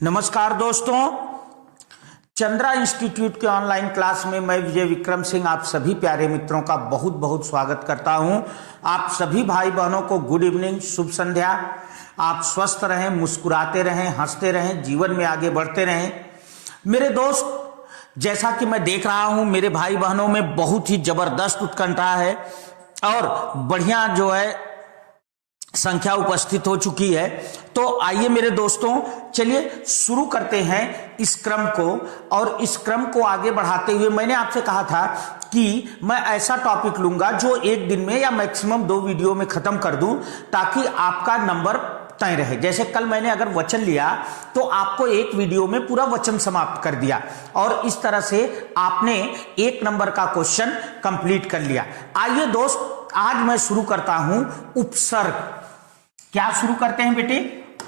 नमस्कार दोस्तों, चंद्रा इंस्टीट्यूट के ऑनलाइन क्लास में मैं विजय विक्रम सिंह आप सभी प्यारे मित्रों का बहुत बहुत स्वागत करता हूं। आप सभी भाई बहनों को गुड इवनिंग, शुभ संध्या। आप स्वस्थ रहें, मुस्कुराते रहें, हंसते रहें, जीवन में आगे बढ़ते रहें। मेरे दोस्त, जैसा कि मैं देख रहा हूं मेरे भाई बहनों में बहुत ही जबरदस्त उत्कंठा है और बढ़िया जो है संख्या उपस्थित हो चुकी है। तो आइए मेरे दोस्तों, चलिए शुरू करते हैं इस क्रम को। और इस क्रम को आगे बढ़ाते हुए मैंने आपसे कहा था कि मैं ऐसा टॉपिक लूंगा जो एक दिन में या मैक्सिमम 2 वीडियो में खत्म कर दूं, ताकि आपका नंबर तय रहे। जैसे कल मैंने अगर वचन लिया तो आपको एक वीडियो में पूरा वचन समाप्त कर दिया और इस तरह से आपने 1 नंबर का क्वेश्चन कंप्लीट कर लिया। आइए दोस्त, आज मैं शुरू करता हूं उपसर्ग। क्या शुरू करते हैं बेटे?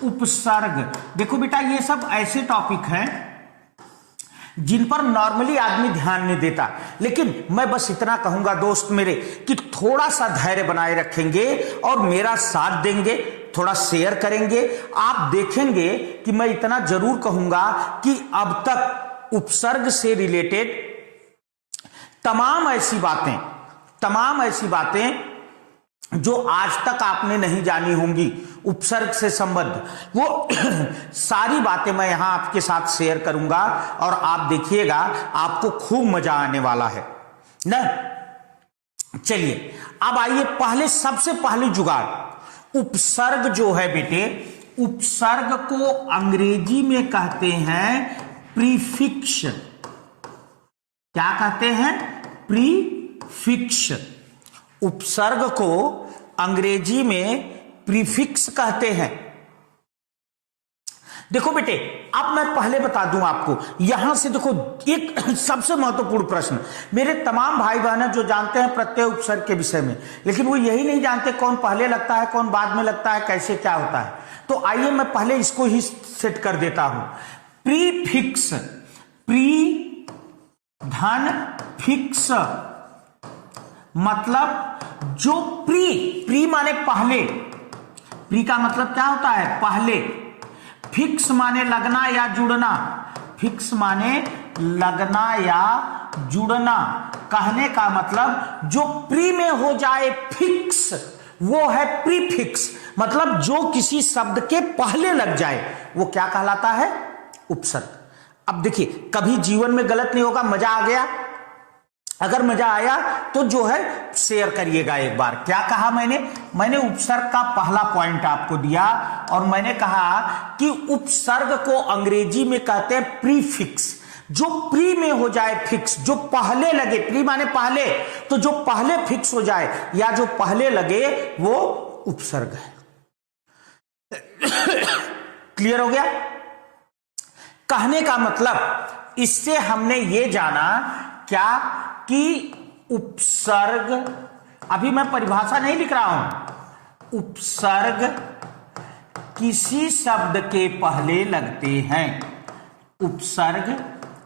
उपसर्ग। देखो बेटा, ये सब ऐसे टॉपिक हैं जिन पर नॉर्मली आदमी ध्यान नहीं देता, लेकिन मैं बस इतना कहूंगा दोस्त मेरे कि थोड़ा सा धैर्य बनाए रखेंगे और मेरा साथ देंगे, थोड़ा शेयर करेंगे। आप देखेंगे कि मैं इतना जरूर कहूंगा कि अब तक उपसर्ग से रिलेटेड तमाम ऐसी बातें जो आज तक आपने नहीं जानी होंगी, उपसर्ग से संबद्ध, वो सारी बातें मैं यहां आपके साथ शेयर करूंगा और आप देखिएगा आपको खूब मजा आने वाला है ना। चलिए अब आइए, सबसे पहले जुगाड़। उपसर्ग जो है बेटे, उपसर्ग को अंग्रेजी में कहते हैं प्रीफिक्स। क्या कहते हैं? प्रीफिक्स। उपसर्ग को अंग्रेजी में प्रीफिक्स कहते हैं। देखो बेटे, अब मैं पहले बता दूं आपको, यहां से देखो एक सबसे महत्वपूर्ण प्रश्न। मेरे तमाम भाई बहन जो जानते हैं प्रत्यय उपसर्ग के विषय में, लेकिन वो यही नहीं जानते कौन पहले लगता है, कौन बाद में लगता है, कैसे क्या होता है। तो आइए मैं पहले इसको ही सेट कर देता हूं। प्रीफिक्स, प्री धन फिक्स, मतलब जो प्री माने पहले, प्री का मतलब क्या होता है? पहले। फिक्स माने लगना या जुड़ना, फिक्स माने लगना या जुड़ना। कहने का मतलब जो प्री में हो जाए फिक्स, वो है प्रीफिक्स। मतलब जो किसी शब्द के पहले लग जाए वो क्या कहलाता है? उपसर्ग। अब देखिए, कभी जीवन में गलत नहीं होगा, मजा आ गया? अगर मजा आया तो जो है शेयर करिएगा एक बार। क्या कहा मैंने उपसर्ग का पहला पॉइंट आपको दिया और मैंने कहा कि उपसर्ग को अंग्रेजी में कहते हैं प्रीफिक्स। जो प्री में हो जाए फिक्स, जो पहले लगे, प्री माने पहले, तो जो पहले फिक्स हो जाए या जो पहले लगे वो उपसर्ग है। क्लियर हो गया? कहने का मतलब इससे हमने ये जाना क्या कि उपसर्ग, अभी मैं परिभाषा नहीं लिख रहा हूं, उपसर्ग किसी शब्द के पहले लगते हैं। उपसर्ग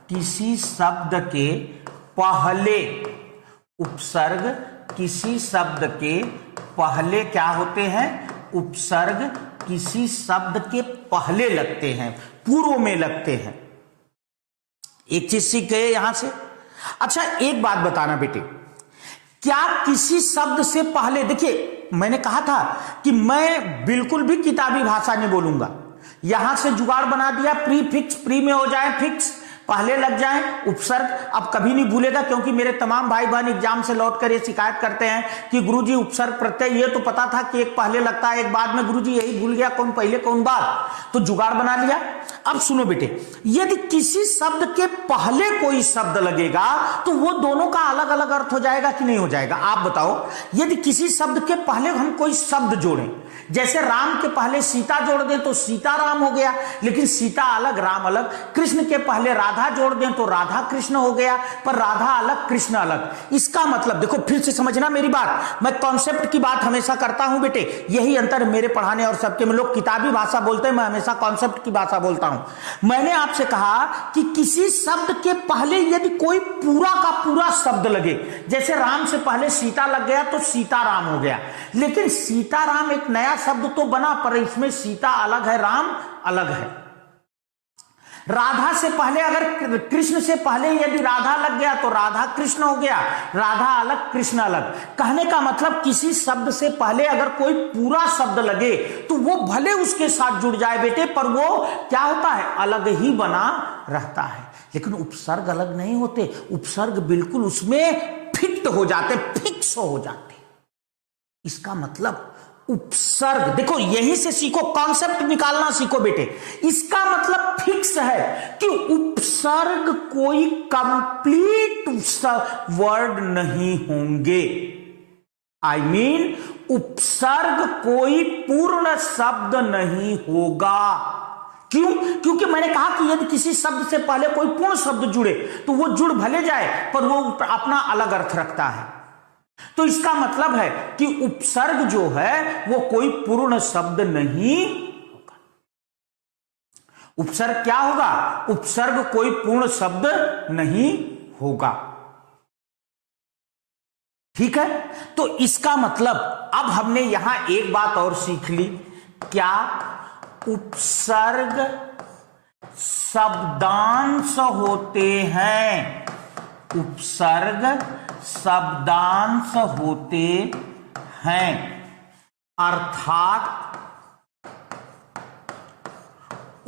किसी शब्द के पहले, उपसर्ग किसी शब्द के पहले क्या होते हैं? उपसर्ग किसी शब्द के पहले लगते हैं, पूर्व में लगते हैं। एक चीज सीख गए यहां से। अच्छा, एक बात बताना बेटे, क्या किसी शब्द से पहले, देखिए मैंने कहा था कि मैं बिल्कुल भी किताबी भाषा नहीं बोलूंगा। यहां से जुगाड़ बना दिया, प्री फिक्स, प्री में हो जाए फिक्स, पहले लग जाए उपसर्ग। अब कभी नहीं भूलेगा, क्योंकि मेरे तमाम भाई बहन एग्जाम से लौटकर ये शिकायत करते हैं कि गुरुजी उपसर्ग प्रत्यय ये तो पता था कि एक पहले लगता है एक बाद में, गुरुजी यही भूल गया कौन पहले कौन बाद। तो जुगाड़ बना लिया। अब सुनो बेटे, यदि किसी शब्द के पहले कोई शब्द लगेगा तो वो दोनों का अलग अलग अर्थ हो जाएगा कि नहीं हो जाएगा? आप बताओ। यदि किसी शब्द के पहले हम कोई शब्द जोड़ें, जैसे राम के पहले सीता जोड़ दें तो सीता राम हो गया, लेकिन सीता अलग राम अलग। कृष्ण के पहले राधा जोड़ दें तो राधा कृष्ण हो गया, पर राधा अलग कृष्ण अलग। इसका मतलब देखो, फिर से समझना मेरी बात, मैं कॉन्सेप्ट की बात हमेशा करता हूं बेटे। यही अंतर मेरे पढ़ाने और सबके में। लोग किताबी भाषा बोलते हैं, मैं हमेशा कॉन्सेप्ट की भाषा बोलता हूं। मैंने आपसे कहा कि किसी शब्द के पहले यदि कोई पूरा का पूरा शब्द लगे, जैसे राम से पहले सीता लग गया तो सीता राम हो गया, लेकिन सीता राम एक नया शब्द तो बना, पर इसमें सीता अलग है, राम अलग है। राधा से पहले अगर कृष्ण से पहले यदि राधा लग गया तो राधा कृष्ण हो गया, राधा अलग कृष्ण अलग। कहने का मतलब किसी शब्द से पहले अगर कोई पूरा शब्द लगे तो वो भले उसके साथ जुड़ जाए बेटे, पर वो क्या होता है, अलग ही बना रहता है। लेकिन उपसर्ग अलग नहीं होते, उपसर्ग बिल्कुल उसमें फिट हो जाते, फिक्स हो जाते। इसका मतलब उपसर्ग, देखो यहीं से सीखो, कॉन्सेप्ट निकालना सीखो बेटे। इसका मतलब फिक्स है कि उपसर्ग कोई कंप्लीट वर्ड नहीं होंगे। आई मीन उपसर्ग कोई पूर्ण शब्द नहीं होगा। क्यों? क्योंकि मैंने कहा कि यदि किसी शब्द से पहले कोई पूर्ण शब्द जुड़े तो वो जुड़ भले जाए पर वो अपना अलग अर्थ रखता है। तो इसका मतलब है कि उपसर्ग जो है वो कोई पूर्ण शब्द नहीं होगा। उपसर्ग क्या होगा? उपसर्ग कोई पूर्ण शब्द नहीं होगा। ठीक है, तो इसका मतलब अब हमने यहां एक बात और सीख ली। क्या? उपसर्ग शब्दांश होते हैं। उपसर्ग शब्दांश होते हैं, अर्थात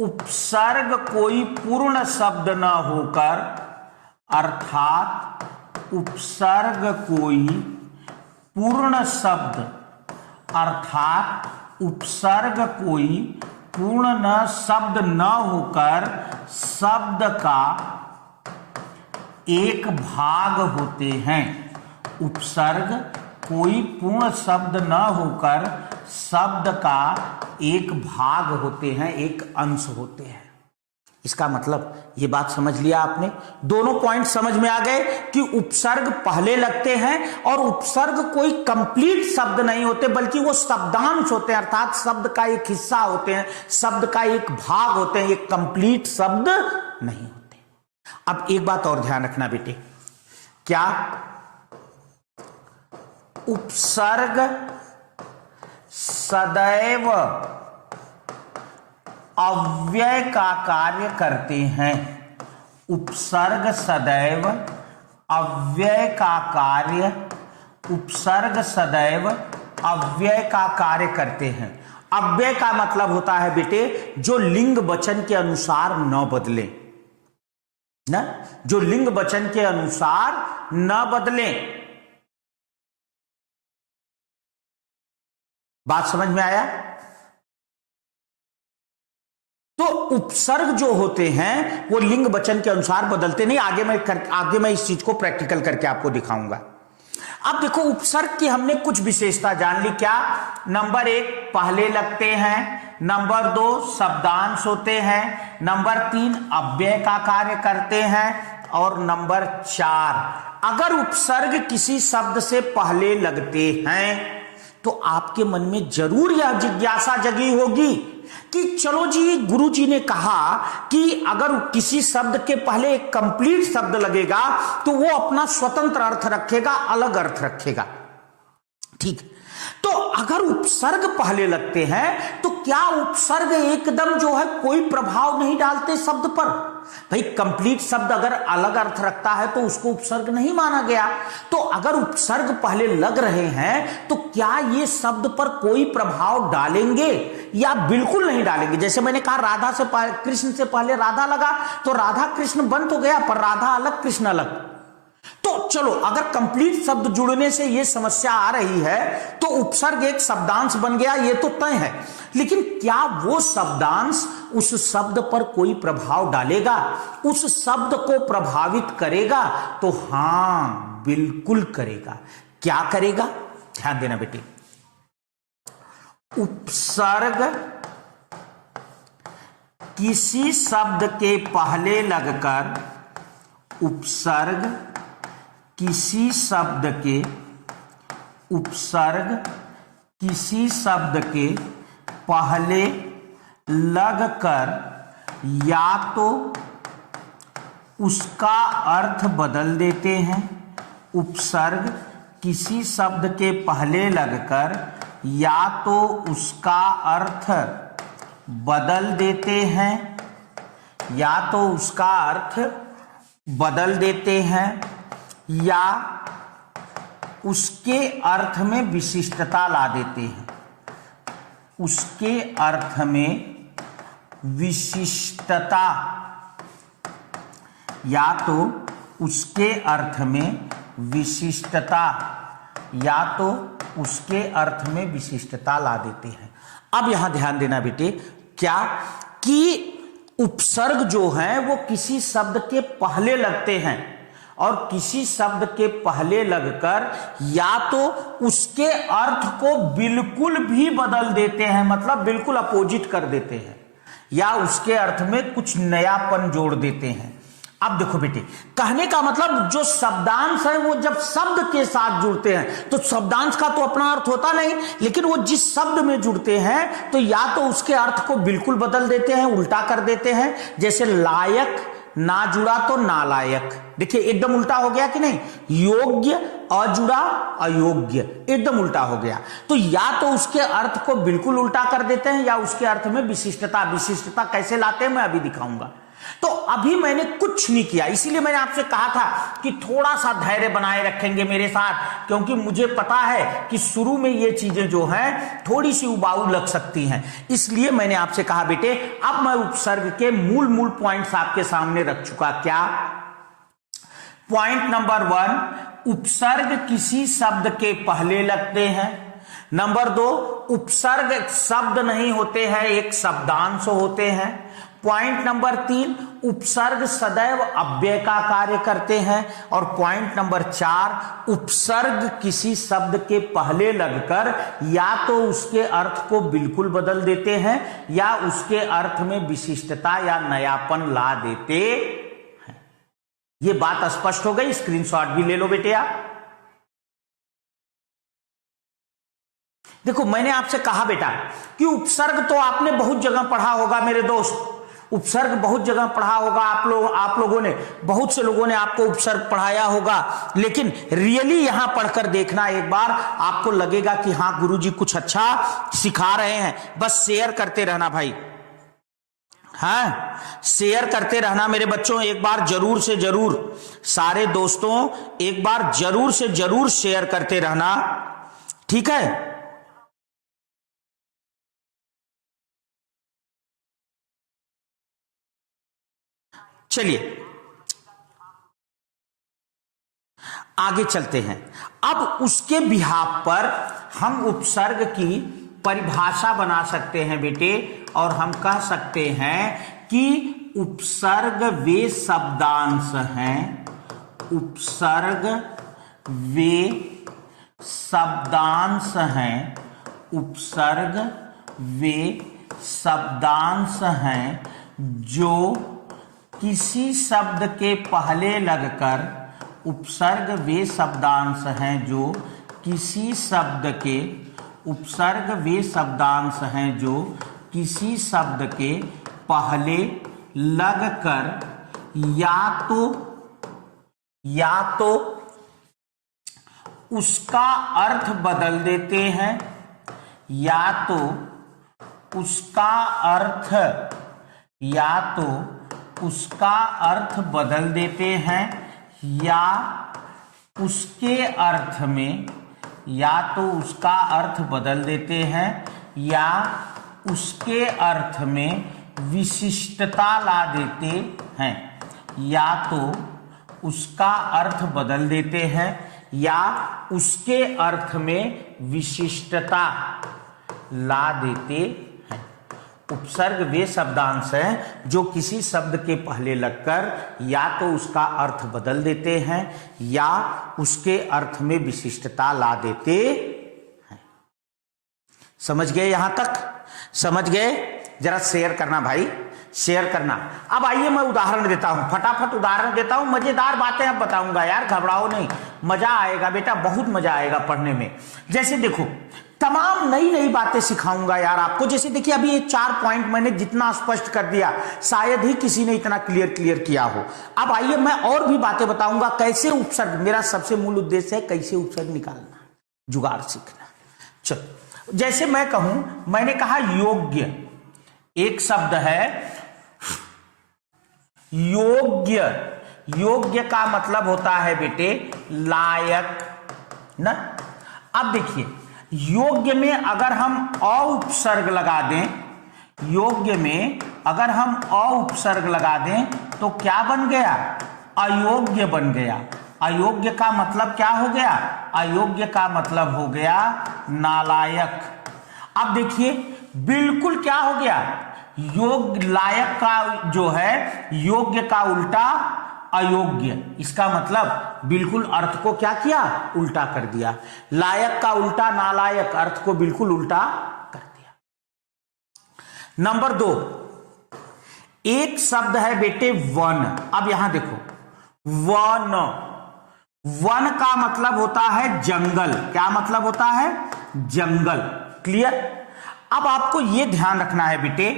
उपसर्ग कोई पूर्ण शब्द न होकर, अर्थात उपसर्ग कोई पूर्ण शब्द, अर्थात उपसर्ग कोई पूर्ण न शब्द न होकर शब्द का एक भाग होते हैं। उपसर्ग कोई पूर्ण शब्द न होकर शब्द का एक भाग होते हैं, एक अंश होते हैं। इसका मतलब ये बात समझ लिया आपने, दोनों पॉइंट समझ में आ गए कि उपसर्ग पहले लगते हैं और उपसर्ग कोई कंप्लीट शब्द नहीं होते बल्कि वो शब्दांश होते हैं, अर्थात शब्द का एक हिस्सा होते हैं, शब्द का एक भाग होते हैं, एक कंप्लीट शब्द नहीं होते। अब एक बात और ध्यान रखना बेटे, क्या उपसर्ग सदैव अव्यय का कार्य करते हैं। उपसर्ग सदैव अव्यय का कार्य, उपसर्ग सदैव अव्यय का कार्य करते हैं। अव्यय का मतलब होता है बेटे जो लिंग वचन के अनुसार न बदले, ना, जो लिंग वचन के अनुसार न बदले। बात समझ में आया? तो उपसर्ग जो होते हैं वो लिंग वचन के अनुसार बदलते नहीं। आगे मैं इस चीज को प्रैक्टिकल करके आपको दिखाऊंगा। अब देखो उपसर्ग की हमने कुछ विशेषता जान ली। क्या? नंबर 1 पहले लगते हैं, नंबर 2 शब्दांश होते हैं, नंबर 3 अव्यय का कार्य करते हैं, और नंबर 4 अगर उपसर्ग किसी शब्द से पहले लगते हैं तो आपके मन में जरूर यह जिज्ञासा जगी होगी कि चलो जी, गुरु जी ने कहा कि अगर किसी शब्द के पहले एक कंप्लीट शब्द लगेगा तो वो अपना स्वतंत्र अर्थ रखेगा, अलग अर्थ रखेगा। ठीक, तो अगर उपसर्ग पहले लगते हैं तो क्या उपसर्ग एकदम जो है कोई प्रभाव नहीं डालते शब्द पर? भाई कंप्लीट शब्द अगर अलग अर्थ रखता है तो उसको उपसर्ग नहीं माना गया। तो अगर उपसर्ग पहले लग रहे हैं तो क्या ये शब्द पर कोई प्रभाव डालेंगे या बिल्कुल नहीं डालेंगे? जैसे मैंने कहा राधा से कृष्ण से पहले राधा लगा तो राधा कृष्ण बन तो गया पर राधा अलग कृष्ण अलग। तो चलो अगर कंप्लीट शब्द जुड़ने से यह समस्या आ रही है तो उपसर्ग एक शब्दांश बन गया, ये तो तय है। लेकिन क्या वो शब्दांश उस शब्द पर कोई प्रभाव डालेगा, उस शब्द को प्रभावित करेगा? तो हां, बिल्कुल करेगा। क्या करेगा? ध्यान देना बेटे, उपसर्ग किसी शब्द के पहले लगकर, उपसर्ग किसी शब्द के, उपसर्ग किसी शब्द के पहले लगकर या तो उसका अर्थ बदल देते हैं। उपसर्ग किसी शब्द के पहले लगकर या तो उसका अर्थ बदल देते हैं या तो उसका अर्थ बदल देते हैं या उसके अर्थ में विशिष्टता ला देते हैं। उसके अर्थ में विशिष्टता, या तो उसके अर्थ में विशिष्टता, या तो उसके अर्थ में विशिष्टता ला देते हैं। अब यहां ध्यान देना बेटे, क्या कि उपसर्ग जो है वो किसी शब्द के पहले लगते हैं और किसी शब्द के पहले लगकर या तो उसके अर्थ को बिल्कुल भी बदल देते हैं, मतलब बिल्कुल अपोजिट कर देते हैं, या उसके अर्थ में कुछ नयापन जोड़ देते हैं। अब देखो बेटे, कहने का मतलब जो शब्दांश है वो जब शब्द के साथ जुड़ते हैं तो शब्दांश का तो अपना अर्थ होता नहीं, लेकिन वो जिस शब्द में जुड़ते हैं तो या तो उसके अर्थ को बिल्कुल बदल देते हैं, उल्टा कर देते हैं। जैसे लायक ना जुड़ा तो नालायक, देखिए एकदम उल्टा हो गया कि नहीं। योग्य अजुड़ा अयोग्य, एकदम उल्टा हो गया। तो या तो उसके अर्थ को बिल्कुल उल्टा कर देते हैं या उसके अर्थ में विशिष्टता। विशिष्टता कैसे लाते हैं मैं अभी दिखाऊंगा। तो अभी मैंने कुछ नहीं किया, इसीलिए मैंने आपसे कहा था कि थोड़ा सा धैर्य बनाए रखेंगे मेरे साथ, क्योंकि मुझे पता है कि शुरू में ये चीजें जो हैं थोड़ी सी उबाऊ लग सकती हैं। इसलिए मैंने आपसे कहा बेटे, अब मैं उपसर्ग के मूल पॉइंट्स आपके सामने रख चुका। क्या? पॉइंट नंबर 1, उपसर्ग किसी शब्द के पहले लगते हैं। नंबर 2, उपसर्ग शब्द नहीं होते हैं, एक शब्दांश होते हैं। पॉइंट नंबर 3, उपसर्ग सदैव अव्यय का कार्य करते हैं। और पॉइंट नंबर 4, उपसर्ग किसी शब्द के पहले लगकर या तो उसके अर्थ को बिल्कुल बदल देते हैं या उसके अर्थ में विशिष्टता या नयापन ला देते हैं। ये बात स्पष्ट हो गई? स्क्रीनशॉट भी ले लो बेटे आप। देखो, मैंने आपसे कहा बेटा कि उपसर्ग तो आपने बहुत जगह पढ़ा होगा मेरे दोस्त, उपसर्ग बहुत जगह पढ़ा होगा। आप लोगों ने, बहुत से लोगों ने आपको उपसर्ग पढ़ाया होगा, लेकिन रियली यहां पढ़कर देखना एक बार, आपको लगेगा कि हां गुरुजी कुछ अच्छा सिखा रहे हैं। बस शेयर करते रहना भाई, हाँ शेयर करते रहना मेरे बच्चों। एक बार जरूर से जरूर, सारे दोस्तों एक बार जरूर से जरूर शेयर करते रहना, ठीक है। चलिए आगे चलते हैं। अब उसके बिहाफ पर हम उपसर्ग की परिभाषा बना सकते हैं बेटे, और हम कह सकते हैं कि उपसर्ग वे शब्दांश हैं, उपसर्ग वे शब्दांश हैं, उपसर्ग वे शब्दांश हैं जो किसी शब्द के पहले लगकर, उपसर्ग वे शब्दांश हैं जो किसी शब्द के, उपसर्ग वे शब्दांश हैं जो किसी शब्द के पहले लगकर या तो उसका अर्थ बदल देते हैं, या तो उसका अर्थ, या तो उसका अर्थ बदल देते हैं, या उसके अर्थ में, या तो उसका अर्थ बदल देते हैं या उसके अर्थ में विशिष्टता ला देते हैं, या तो उसका अर्थ बदल देते हैं या उसके अर्थ में विशिष्टता ला देते हैं। उपसर्ग वे शब्दांश हैं जो किसी शब्द के पहले लगकर या तो उसका अर्थ बदल देते हैं या उसके अर्थ में विशिष्टता ला देते हैं। समझ गए? यहां तक समझ गए? जरा शेयर करना भाई, शेयर करना। अब आइए मैं उदाहरण देता हूं, फटाफट उदाहरण देता हूं, मजेदार बातें अब बताऊंगा यार, घबराओ नहीं, मजा आएगा बेटा, बहुत मजा आएगा पढ़ने में। जैसे देखो, तमाम नई नई बातें सिखाऊंगा यार आपको। जैसे देखिए, अभी ये 4 पॉइंट मैंने जितना स्पष्ट कर दिया, शायद ही किसी ने इतना क्लियर किया हो। अब आइए मैं और भी बातें बताऊंगा, कैसे उपसर्ग, मेरा सबसे मूल उद्देश्य है कैसे उपसर्ग निकालना, जुगाड़ सीखना। चलो, जैसे मैं कहूं, मैंने कहा योग्य, एक शब्द है योग्य, योग्य का मतलब होता है बेटे लायक ना। अब देखिए योग्य में अगर हम अ उपसर्ग लगा दें, योग्य में अगर हम अ उपसर्ग लगा दें तो क्या बन गया? अयोग्य बन गया। अयोग्य का मतलब क्या हो गया? अयोग्य का मतलब हो गया नालायक। अब देखिए बिल्कुल क्या हो गया? योग्य, लायक का जो है योग्य का उल्टा अयोग्य। इसका मतलब बिल्कुल अर्थ को क्या किया? उल्टा कर दिया। लायक का उल्टा नालायक, अर्थ को बिल्कुल उल्टा कर दिया। नंबर 2, एक शब्द है बेटे वन। अब यहां देखो वन, वन का मतलब होता है जंगल। क्या मतलब होता है? जंगल। क्लियर? अब आपको यह ध्यान रखना है बेटे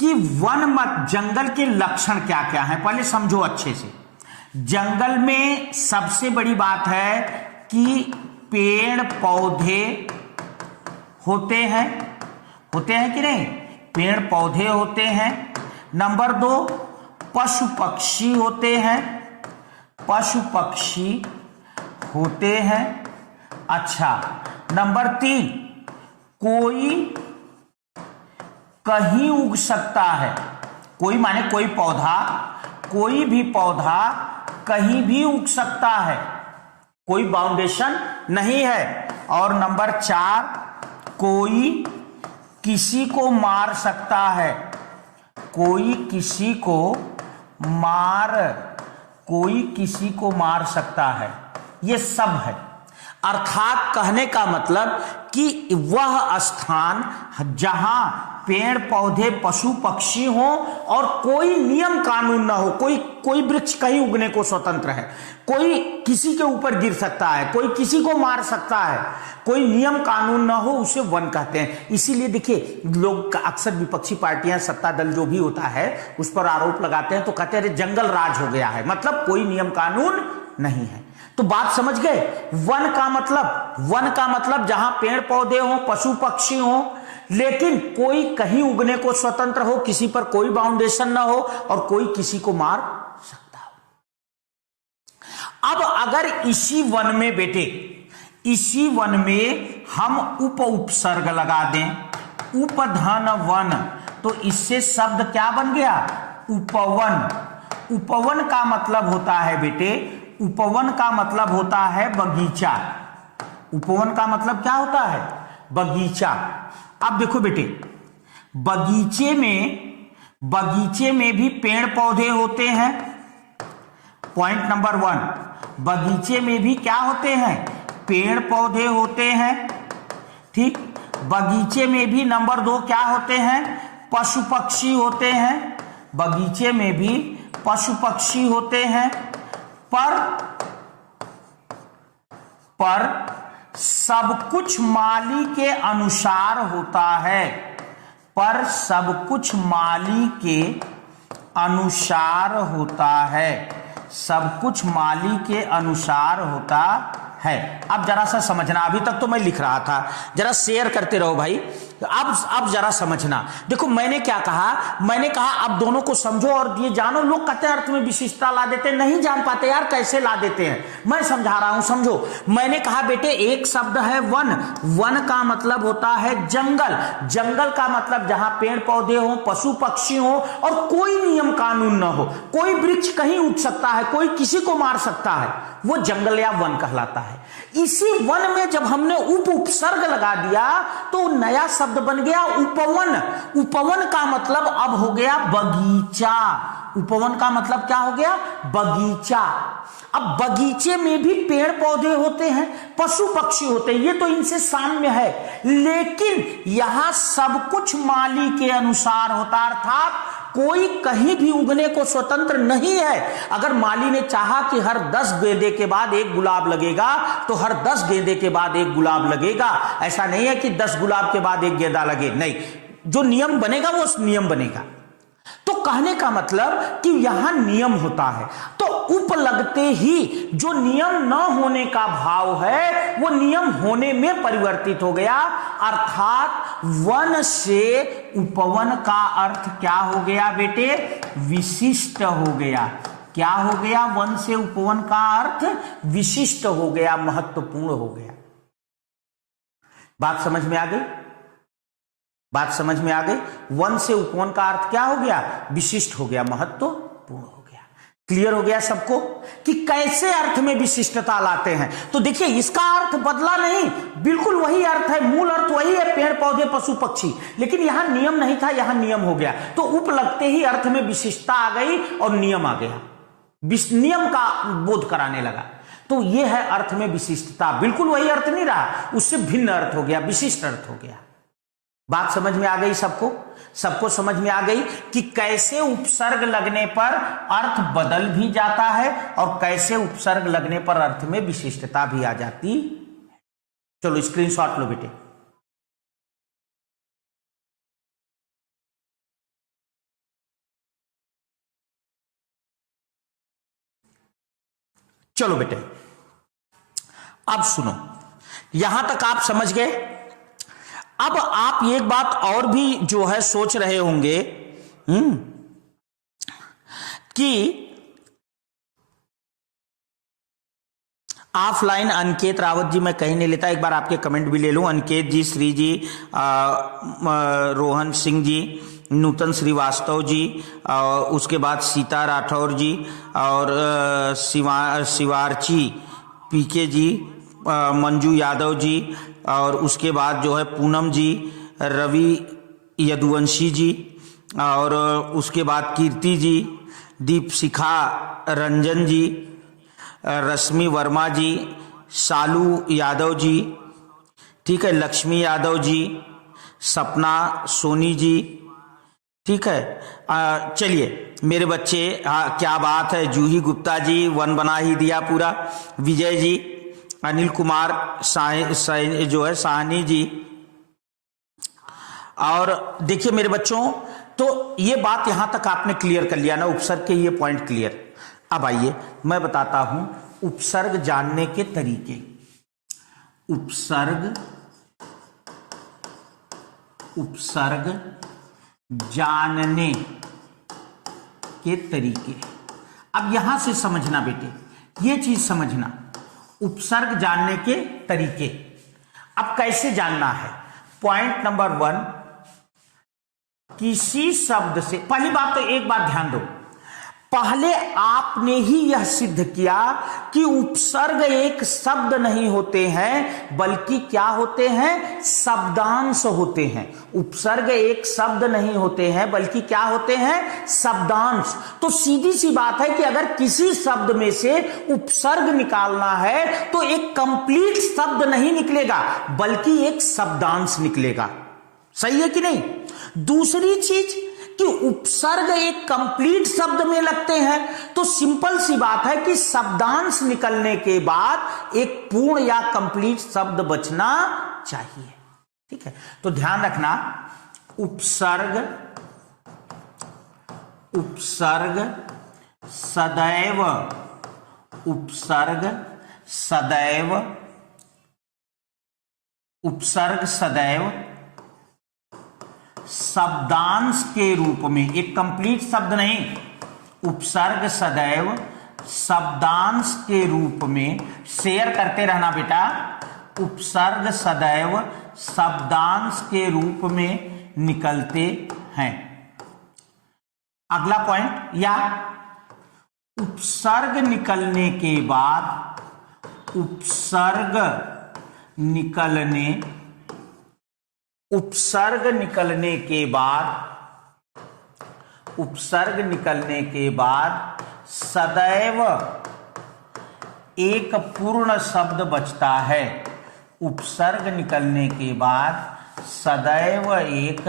कि वन मत जंगल के लक्षण क्या क्या हैं, पहले समझो अच्छे से। जंगल में सबसे बड़ी बात है कि पेड़ पौधे होते हैं, होते हैं कि नहीं? पेड़ पौधे होते हैं। नंबर 2, पशु पक्षी होते हैं, पशु पक्षी होते हैं। अच्छा, नंबर 3, कोई कहीं उग सकता है। कोई माने कोई पौधा, कोई भी पौधा कहीं भी उग सकता है, कोई बाउंडेशन नहीं है। और नंबर 4, कोई किसी को मार सकता है, कोई किसी को कोई किसी को मार सकता है। ये सब है। अर्थात कहने का मतलब कि वह स्थान जहां पेड़ पौधे पशु पक्षी हो और कोई नियम कानून ना हो, कोई वृक्ष कहीं उगने को स्वतंत्र है, कोई किसी के ऊपर गिर सकता है, कोई किसी को मार सकता है, कोई नियम कानून ना हो, उसे वन कहते हैं। इसीलिए देखिए लोग अक्सर विपक्षी पार्टियां, सत्ता दल जो भी होता है उस पर आरोप लगाते हैं तो कहते हैं जंगल राज हो गया है, मतलब कोई नियम कानून नहीं है। तो बात समझ गए? वन का मतलब जहां पेड़ पौधे हो, पशु पक्षी हो, लेकिन कोई कहीं उगने को स्वतंत्र हो, किसी पर कोई बाउंडेशन ना हो और कोई किसी को मार सकता हो। अब अगर इसी वन में बेटे, इसी वन में हम उपसर्ग लगा दें, उपधन वन, तो इससे शब्द क्या बन गया? उपवन। उपवन का मतलब होता है बेटे, उपवन का मतलब होता है बगीचा। उपवन का मतलब क्या होता है? बगीचा। अब देखो बेटे बगीचे में भी पेड़ पौधे होते हैं। पॉइंट नंबर 1, बगीचे में भी क्या होते हैं? पेड़ पौधे होते हैं। ठीक, बगीचे में भी नंबर 2 क्या होते हैं? पशु पक्षी होते हैं। बगीचे में भी पशु पक्षी होते हैं, पर सब कुछ माली के अनुसार होता है। पर सब कुछ माली के अनुसार होता है। सब कुछ माली के अनुसार होता है। अब जरा सा समझना, अभी तक तो मैं लिख रहा था, जरा शेयर करते रहो भाई। अब जरा समझना। देखो मैंने क्या कहा? मैंने कहा अब दोनों को समझो और ये जानो। लोग कहते हैं अर्थ में विशिष्टता ला देते हैं, नहीं जान पाते यार कैसे ला देते हैं। मैं समझा रहा हूं, समझो। मैंने कहा बेटे एक शब्द है वन। वन का मतलब होता है जंगल। जंगल का मतलब जहां पेड़ पौधे हो, पशु पक्षी हो और कोई नियम कानून ना हो, कोई वृक्ष कहीं उग सकता है, कोई किसी को मार सकता है, वो जंगल या वन कहलाता है। इसी वन में जब हमने उपसर्ग लगा दिया तो नया शब्द बन गया उपवन। उपवन का मतलब अब हो गया बगीचा। उपवन का मतलब क्या हो गया? बगीचा। अब बगीचे में भी पेड़ पौधे होते हैं, पशु पक्षी होते हैं, ये तो इनसे साम्य है, लेकिन यहां सब कुछ माली के अनुसार होता, अर्थात कोई कहीं भी उगने को स्वतंत्र नहीं है। अगर माली ने चाहा कि हर 10 गेंदे के बाद एक गुलाब लगेगा तो हर 10 गेंदे के बाद एक गुलाब लगेगा। ऐसा नहीं है कि 10 गुलाब के बाद एक गेंदा लगे, नहीं, जो नियम बनेगा वो नियम बनेगा। तो तो कहने का मतलब कि यहां नियम होता है, तो उप लगते ही जो नियम न होने का भाव है वो नियम होने में परिवर्तित हो गया, अर्थात वन से उपवन का अर्थ क्या हो गया बेटे? विशिष्ट हो गया। क्या हो गया? वन से उपवन का अर्थ विशिष्ट हो गया, महत्वपूर्ण हो गया। बात समझ में आ गई? बात समझ में आ गई? वन से उपवन का अर्थ क्या हो गया? विशिष्ट हो गया, महत्वपूर्ण हो गया। क्लियर हो गया सबको कि कैसे अर्थ में विशिष्टता लाते हैं? तो देखिए, इसका अर्थ बदला नहीं, बिल्कुल वही अर्थ है, मूल अर्थ वही है, पेड़ पौधे पशु पक्षी, लेकिन यहां नियम नहीं था, यहां नियम हो गया। तो उप लगते ही अर्थ में विशिष्टता आ गई और नियम आ गया, नियम का बोध कराने लगा। तो यह है अर्थ में विशिष्टता, बिल्कुल वही अर्थ नहीं रहा, उससे भिन्न अर्थ हो गया, विशिष्ट अर्थ हो गया। बात समझ में आ गई सबको? सबको समझ में आ गई कि कैसे उपसर्ग लगने पर अर्थ बदल भी जाता है और कैसे उपसर्ग लगने पर अर्थ में विशिष्टता भी आ जाती। चलो स्क्रीनशॉट लो बेटे। चलो बेटे, अब सुनो, यहां तक आप समझ गए। अब आप एक बात और भी जो है सोच रहे होंगे कि ऑफलाइन अंकित रावत जी, मैं कहीं नहीं लेता, एक बार आपके कमेंट भी ले लूं। अंकित जी, श्री जी, रोहन सिंह जी, नूतन श्रीवास्तव जी, और उसके बाद सीता राठौर जी, और शिवारची पीके जी, मंजू यादव जी, और उसके बाद जो है पूनम जी, रवि यदुवंशी जी, और उसके बाद कीर्ति जी, दीपशिखा रंजन जी, रश्मि वर्मा जी, शालू यादव जी, ठीक है, लक्ष्मी यादव जी, सपना सोनी जी, ठीक है। चलिए मेरे बच्चे, क्या बात है, जूही गुप्ता जी, वन बना ही दिया पूरा, विजय जी, अनिल कुमार जो है साहनी जी। और देखिए मेरे बच्चों, तो ये बात यहां तक आपने क्लियर कर लिया ना, उपसर्ग के ये पॉइंट क्लियर। अब आइए मैं बताता हूं उपसर्ग जानने के तरीके। उपसर्ग जानने के तरीके। अब यहां से समझना बेटे, ये चीज समझना, उपसर्ग जानने के तरीके। अब कैसे जानना है? पॉइंट नंबर 1, किसी शब्द से, पहली बात तो एक बात ध्यान दो, पहले आपने ही यह सिद्ध किया कि उपसर्ग एक शब्द नहीं होते हैं, बल्कि क्या होते हैं? शब्दांश होते हैं। उपसर्ग एक शब्द नहीं होते हैं, बल्कि क्या होते हैं? शब्दांश। तो सीधी सी बात है कि अगर किसी शब्द में से उपसर्ग निकालना है तो एक कंप्लीट शब्द नहीं निकलेगा, बल्कि एक शब्दांश निकलेगा। सही है कि नहीं? दूसरी चीज कि उपसर्ग एक कंप्लीट शब्द में लगते हैं, तो सिंपल सी बात है कि शब्दांश निकलने के बाद एक पूर्ण या कंप्लीट शब्द बचना चाहिए। ठीक है, तो ध्यान रखना, उपसर्ग सदैव शब्दांश के रूप में, एक कंप्लीट शब्द नहीं, उपसर्ग सदैव शब्दांश के रूप में, शेयर करते रहना बेटा, उपसर्ग सदैव शब्दांश के रूप में निकलते हैं। अगला पॉइंट, या उपसर्ग निकलने के बाद, उपसर्ग निकलने के बाद सदैव एक पूर्ण शब्द बचता है। उपसर्ग निकलने के बाद सदैव एक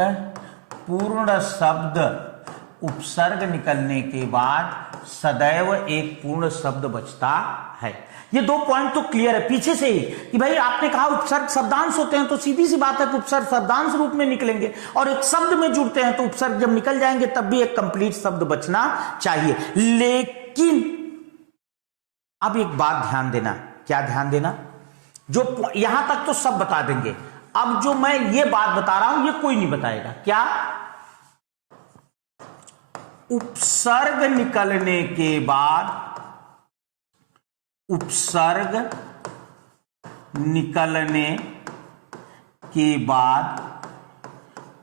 पूर्ण शब्द उपसर्ग निकलने के बाद सदैव एक पूर्ण शब्द बचता है। ये दो पॉइंट तो क्लियर है पीछे से ही कि भाई आपने कहा उपसर्ग शब्दांश होते हैं, तो सीधी सी बात है कि उपसर्ग शब्दांश रूप में निकलेंगे और एक शब्द में जुड़ते हैं, तो उपसर्ग जब निकल जाएंगे तब भी एक कंप्लीट शब्द बचना चाहिए। लेकिन अब एक बात ध्यान देना, क्या ध्यान देना, जो यहां तक तो सब बता देंगे, अब जो मैं ये बात बता रहा हूं ये कोई नहीं बताएगा। क्या? उपसर्ग निकलने के बाद, उपसर्ग निकलने के बाद,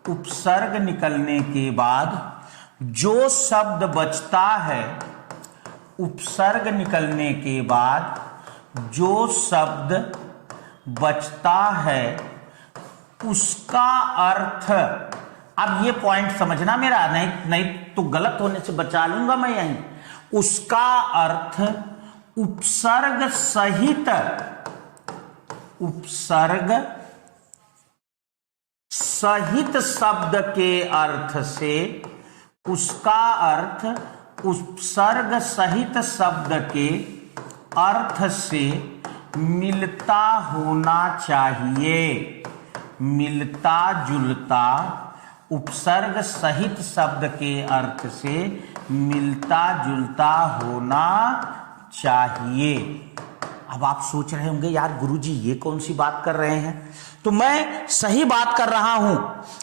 उपसर्ग निकलने के बाद जो शब्द बचता है, उपसर्ग निकलने के बाद जो शब्द बचता है उसका अर्थ, अब ये पॉइंट समझना मेरा, नहीं तो गलत होने से बचा लूंगा मैं यहीं, उसका अर्थ उपसर्ग सहित, उपसर्ग सहित शब्द के अर्थ से, उसका अर्थ उपसर्ग सहित शब्द के अर्थ से मिलता होना चाहिए, मिलता जुलता, उपसर्ग सहित शब्द के अर्थ से मिलता जुलता होना चाहिए। अब आप सोच रहे होंगे यार गुरुजी ये कौन सी बात कर रहे हैं, तो मैं सही बात कर रहा हूं,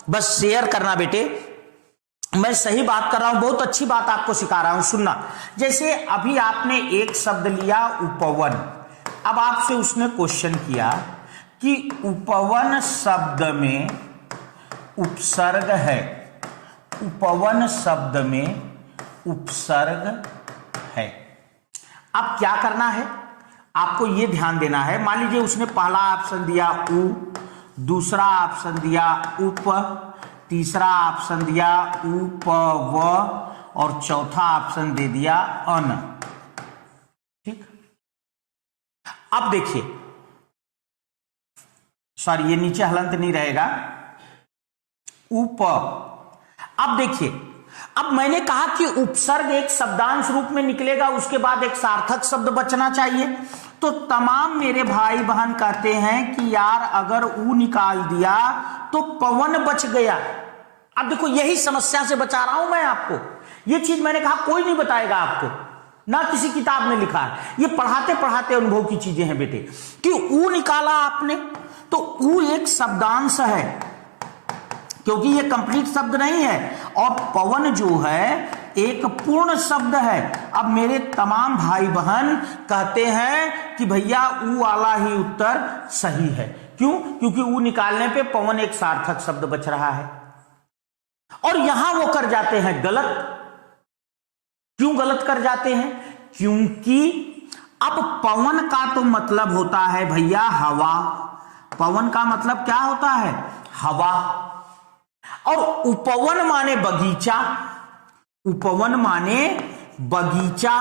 बस शेयर करना बेटे, मैं सही बात कर रहा हूं, बहुत अच्छी बात आपको सिखा रहा हूं, सुनना। जैसे अभी आपने एक शब्द लिया उपवन, अब आपसे उसने क्वेश्चन किया कि उपवन शब्द में उपसर्ग है, उपवन शब्द में उपसर्ग है। अब क्या करना है, आपको यह ध्यान देना है, मान लीजिए उसने पहला ऑप्शन दिया उ, दूसरा ऑप्शन दिया उप, तीसरा ऑप्शन दिया उप व और चौथा ऑप्शन दे दिया अन। ठीक, अब देखिए, सॉरी ये नीचे हलंत नहीं रहेगा, उप। अब देखिए, अब मैंने कहा कि उपसर्ग एक शब्दांश रूप में निकलेगा, उसके बाद एक सार्थक शब्द बचना चाहिए, तो तमाम मेरे भाई बहन कहते हैं कि यार अगर ऊ निकाल दिया तो पवन बच गया। अब देखो यही समस्या से बचा रहा हूं मैं आपको, ये चीज मैंने कहा कोई नहीं बताएगा आपको, ना किसी किताब में लिखा है, ये पढ़ाते पढ़ाते अनुभव की चीजें हैं बेटे, कि ऊ निकाला आपने तो ऊ एक शब्दांश है, क्योंकि ये कंप्लीट शब्द नहीं है, और पवन जो है एक पूर्ण शब्द है। अब मेरे तमाम भाई बहन कहते हैं कि भैया ऊ वाला ही उत्तर सही है। क्यों? क्योंकि ऊ निकालने पे पवन एक सार्थक शब्द बच रहा है, और यहां वो कर जाते हैं गलत। क्यों गलत कर जाते हैं? क्योंकि अब पवन का तो मतलब होता है भैया हवा, पवन का मतलब क्या होता है? हवा, और उपवन माने बगीचा, उपवन माने बगीचा।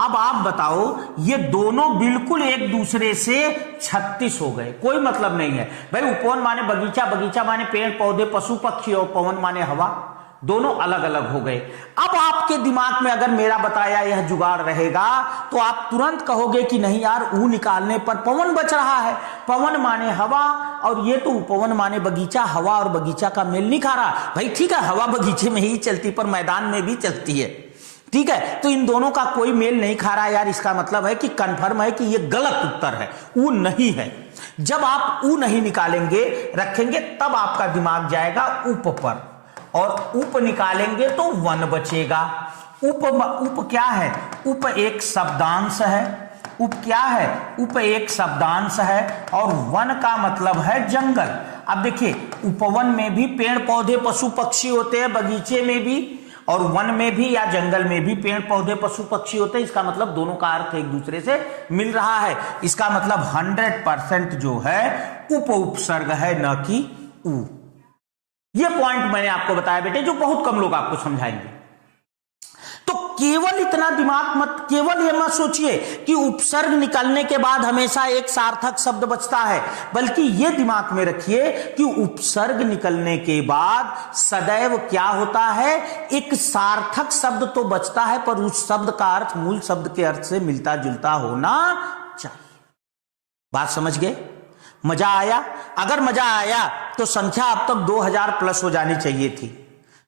अब आप बताओ, ये दोनों बिल्कुल एक दूसरे से 36 हो गए, कोई मतलब नहीं है भाई। उपवन माने बगीचा, बगीचा माने पेड़ पौधे पशु पक्षी, और पवन माने हवा, दोनों अलग अलग हो गए। अब आपके दिमाग में अगर मेरा बताया यह जुगाड़ रहेगा तो आप तुरंत कहोगे कि नहीं यार, ऊ निकालने पर पवन बच रहा है, पवन माने हवा, और ये तो उपवन माने बगीचा, हवा और बगीचा का मेल नहीं खा रहा। भाई ठीक है, हवा बगीचे में ही चलती पर मैदान में भी चलती है, ठीक है, तो इन दोनों का कोई मेल नहीं खा रहा यार। इसका मतलब है कि कंफर्म है कि ये गलत उत्तर है, ऊ नहीं है। जब आप ऊ नहीं निकालेंगे, रखेंगे, तब आपका दिमाग जाएगा उप पर, और उप निकालेंगे तो वन बचेगा। उप क्या है? उप एक शब्दांश है। उप क्या है? उप एक शब्दांश है, और वन का मतलब है जंगल। अब देखिए, उपवन में भी पेड़ पौधे पशु पक्षी होते हैं, बगीचे में भी, और वन में भी या जंगल में भी पेड़ पौधे पशु पक्षी होते हैं। इसका मतलब दोनों का अर्थ एक दूसरे से मिल रहा है। इसका मतलब 100% जो है उप उपसर्ग है, न कि उ। ये पॉइंट मैंने आपको बताया बेटे, जो बहुत कम लोग आपको समझाएंगे। तो केवल इतना दिमाग मत, केवल ये मत सोचिए कि उपसर्ग निकलने के बाद हमेशा एक सार्थक शब्द बचता है, बल्कि ये दिमाग में रखिए कि उपसर्ग निकलने के बाद सदैव क्या होता है, एक सार्थक शब्द तो बचता है पर उस शब्द का अर्थ मूल शब्द के अर्थ से मिलता जुलता होना चाहिए। बात समझ गए? मजा आया? अगर मजा आया तो संख्या अब तक 2000 प्लस हो जानी चाहिए थी,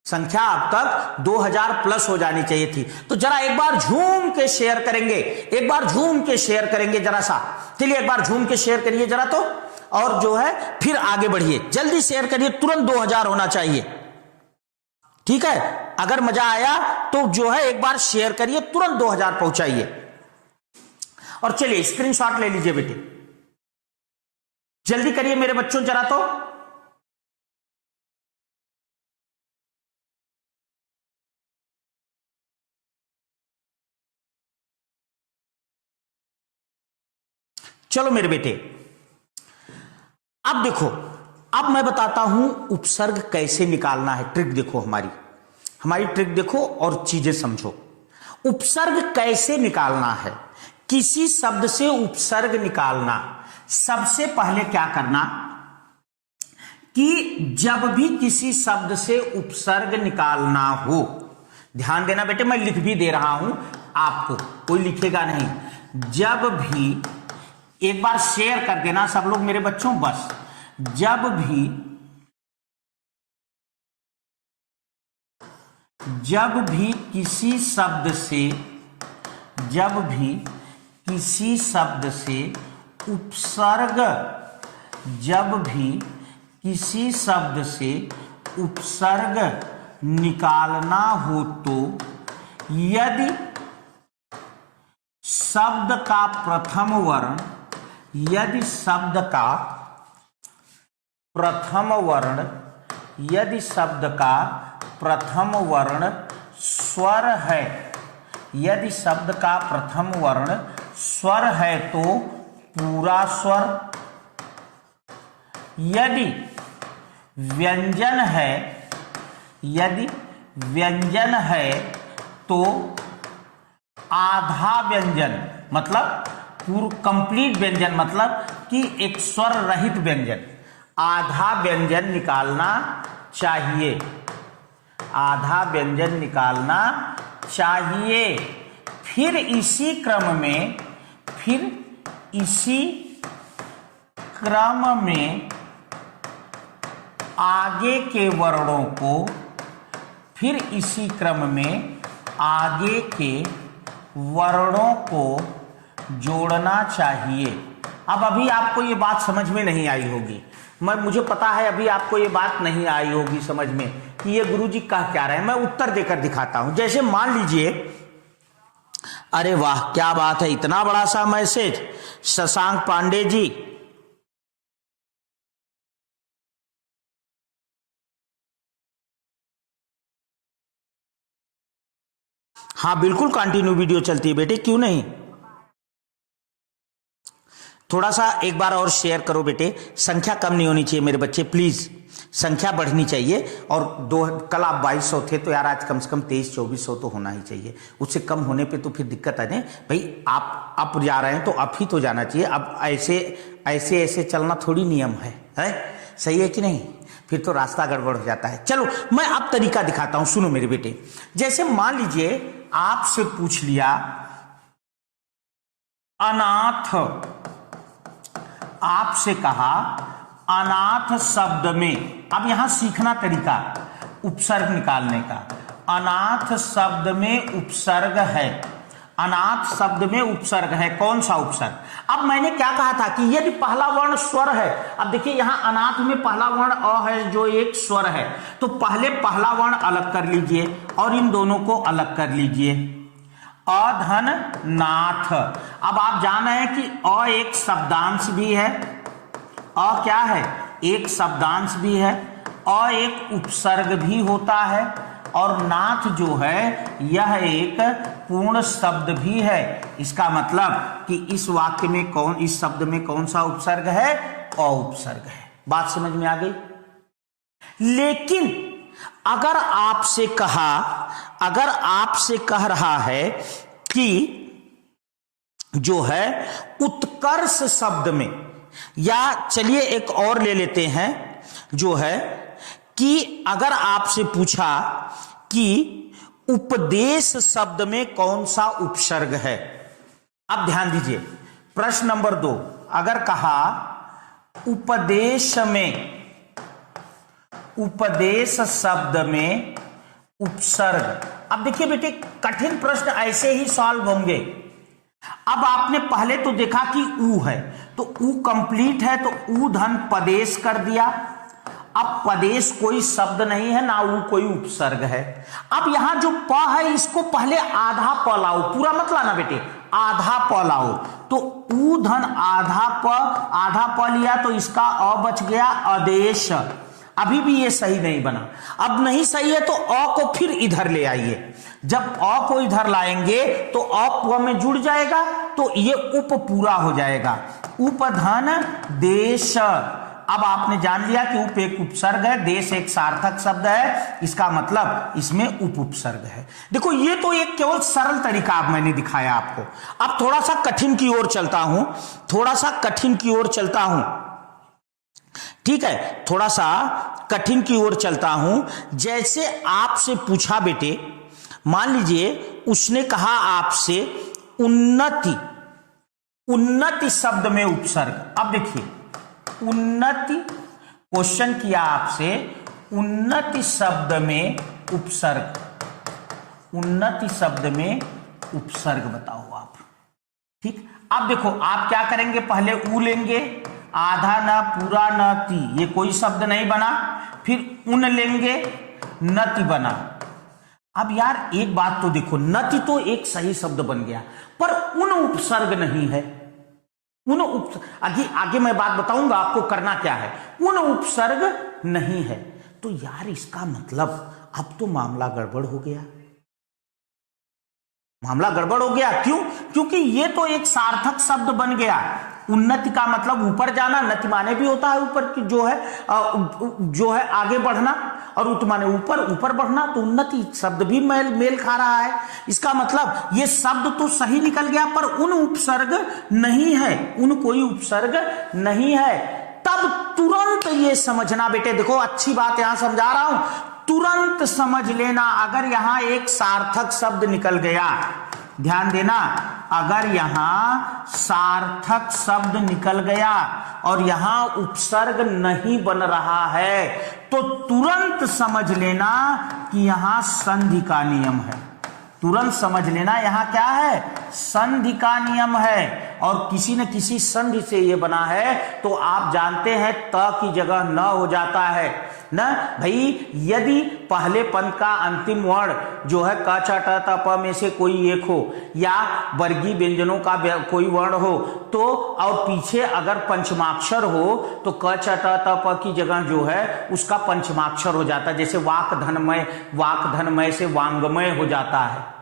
संख्या अब तक 2000 प्लस हो जानी चाहिए थी। तो जरा एक बार झूम के शेयर करेंगे, एक बार झूम के शेयर करेंगे जरा सा। चलिए एक बार झूम के शेयर करिए जरा तो, और जो है फिर आगे बढ़िए, जल्दी शेयर करिए, तुरंत 2000 होना चाहिए। ठीक है, अगर मजा आया तो जो है एक बार शेयर करिए, तुरंत 2000 पहुंचाइए। और चलिए स्क्रीनशॉट ले लीजिए बेटे, जल्दी करिए मेरे बच्चों जरा तो। चलो मेरे बेटे, अब देखो, अब मैं बताता हूं उपसर्ग कैसे निकालना है। ट्रिक देखो, हमारी ट्रिक देखो और चीजें समझो। उपसर्ग कैसे निकालना है, किसी शब्द से उपसर्ग निकालना, सबसे पहले क्या करना कि जब भी किसी शब्द से उपसर्ग निकालना हो, ध्यान देना बेटे, मैं लिख भी दे रहा हूं आपको, कोई लिखेगा नहीं। जब भी, एक बार शेयर कर देना सब लोग मेरे बच्चों, बस जब भी किसी शब्द से, जब भी किसी शब्द से उपसर्ग, जब भी किसी शब्द से उपसर्ग निकालना हो तो यदि शब्द का प्रथम वर्ण, यदि शब्द का प्रथम वर्ण, यदि शब्द का प्रथम वर्ण स्वर है, यदि शब्द का प्रथम वर्ण स्वर है तो पूरा स्वर, यदि व्यंजन है, यदि व्यंजन है तो आधा व्यंजन, मतलब पूर्ण कंप्लीट व्यंजन, मतलब कि एक स्वर रहित व्यंजन, आधा व्यंजन निकालना चाहिए, आधा व्यंजन निकालना चाहिए। फिर इसी क्रम में, फिर इसी क्रम में आगे के वर्णों को, फिर इसी क्रम में आगे के वर्णों को जोड़ना चाहिए। अब अभी आपको ये बात समझ में नहीं आई होगी, मुझे पता है अभी आपको ये बात नहीं आई होगी समझ में कि ये गुरुजी कह क्या रहे हैं। मैं उत्तर देकर दिखाता हूं। जैसे मान लीजिए, अरे वाह क्या बात है, इतना बड़ा सा मैसेज, शशांक पांडे जी, हाँ बिल्कुल कंटिन्यू वीडियो चलती है बेटे, क्यों नहीं। थोड़ा सा एक बार और शेयर करो बेटे, संख्या कम नहीं होनी चाहिए मेरे बच्चे, प्लीज संख्या बढ़नी चाहिए। और कल आप 2200 थे तो यार आज कम से कम 2300-2400 तो होना ही चाहिए, उससे कम होने पे तो फिर दिक्कत है ना भाई। आप अप जा रहे हैं तो अप ही तो जाना चाहिए, अब ऐसे ऐसे ऐसे चलना थोड़ी नियम है? सही है कि नहीं? फिर तो रास्ता गड़बड़ हो जाता है। चलो मैं अब तरीका दिखाता हूं, सुनो मेरे बेटे। जैसे मान लीजिए आपसे पूछ लिया अनाथ, आपसे कहा अनाथ शब्द में, अब यहां सीखना तरीका उपसर्ग निकालने का। अनाथ शब्द में उपसर्ग है, अनाथ शब्द में उपसर्ग है, कौन सा उपसर्ग? अब मैंने क्या कहा था कि यदि पहला वर्ण स्वर है, अब देखिए यहां अनाथ में पहला वर्ण अ है जो एक स्वर है, तो पहले पहला वर्ण अलग कर लीजिए और इन दोनों को अलग कर लीजिए। अधन नाथ। अब आप जान रहे हैं कि अ एक शब्दांश भी है, अ क्या है? एक शब्दांश भी है, अ एक उपसर्ग भी होता है, और नाथ जो है यह एक पूर्ण शब्द भी है। इसका मतलब कि इस वाक्य में कौन, इस शब्द में कौन सा उपसर्ग है? अ उपसर्ग है। बात समझ में आ गई? लेकिन अगर आपसे कह रहा है कि जो है उत्कर्ष शब्द में, या चलिए एक और ले लेते हैं, जो है कि अगर आपसे पूछा कि उपदेश शब्द में कौन सा उपसर्ग है। अब ध्यान दीजिए, प्रश्न नंबर 2, अगर कहा उपदेश शब्द में उपसर्ग। अब देखिए बेटे, कठिन प्रश्न ऐसे ही सॉल्व होंगे। अब आपने पहले तो देखा कि ऊ है, तो ऊ कंप्लीट है, तो ऊ धन पदेश कर दिया। अब पदेश कोई शब्द नहीं है, ना ऊ कोई उपसर्ग है। अब यहां जो प है, इसको पहले आधा प लाओ, पूरा मत लाना बेटे, आधा प लाओ। तो ऊ धन आधा प लिया, तो इसका अ बच गया आदेश। अभी भी ये सही नहीं बना। अब नहीं सही है तो अ को फिर इधर ले आइए। जब अ को इधर लाएंगे तो अ प में जुड़ जाएगा, तो ये उप पूरा हो जाएगा, उपधन देश। अब आपने जान लिया कि उप एक उपसर्ग है, देश एक सार्थक शब्द है, इसका मतलब इसमें उप उपसर्ग है। देखो, ये तो एक केवल सरल तरीका मैंने दिखाया आपको। अब थोड़ा सा कठिन की ओर चलता हूं, ठीक है, थोड़ा सा कठिन की ओर चलता हूं। जैसे आपसे पूछा बेटे, मान लीजिए उसने कहा आपसे उन्नति शब्द में उपसर्ग। अब देखिए, उन्नति, क्वेश्चन किया आपसे उन्नति शब्द में उपसर्ग बताओ आप। ठीक, अब देखो आप क्या करेंगे, पहले ऊ लेंगे, आधा न पूरा न ती, ये कोई शब्द नहीं बना, फिर उन लेंगे, नति बना। अब यार एक बात तो देखो, नति तो एक सही शब्द बन गया, पर उन उपसर्ग नहीं है। आगे मैं बात बताऊंगा आपको करना क्या है। उन उपसर्ग नहीं है, तो यार इसका मतलब अब तो मामला गड़बड़ हो गया। क्यों? क्योंकि ये तो एक सार्थक शब्द बन गया। उन्नति का मतलब ऊपर जाना, नति माने भी होता है ऊपर की जो है आगे बढ़ना, और उत माने ऊपर बढ़ना, तो उन्नति शब्द भी मेल खा रहा है। इसका मतलब ये शब्द तो सही निकल गया, पर उन उपसर्ग नहीं है, उन कोई उपसर्ग नहीं है। तब तुरंत ये समझना बेटे, देखो अच्छी बात यहां समझा रहा हूं, तुरंत समझ लेना, अगर यहां एक सार्थक शब्द निकल गया, ध्यान देना, अगर यहां सार्थक शब्द निकल गया और यहां उपसर्ग नहीं बन रहा है, तो तुरंत समझ लेना कि यहां संधि का नियम है। तुरंत समझ लेना यहां क्या है, संधि का नियम है। और किसी न किसी संधि से ये बना है, तो आप जानते हैं त की जगह न हो जाता है ना भाई। यदि पहले पद का अंतिम वर्ण जो है क छ ट त प में से कोई एक हो, या वर्गीय व्यंजनों का कोई वर्ण हो, तो और पीछे अगर पंचमाक्षर हो, तो क छ ट त प की जगह जो है उसका पंचमाक्षर हो जाता है। जैसे वाक धनमय से वांगमय हो जाता है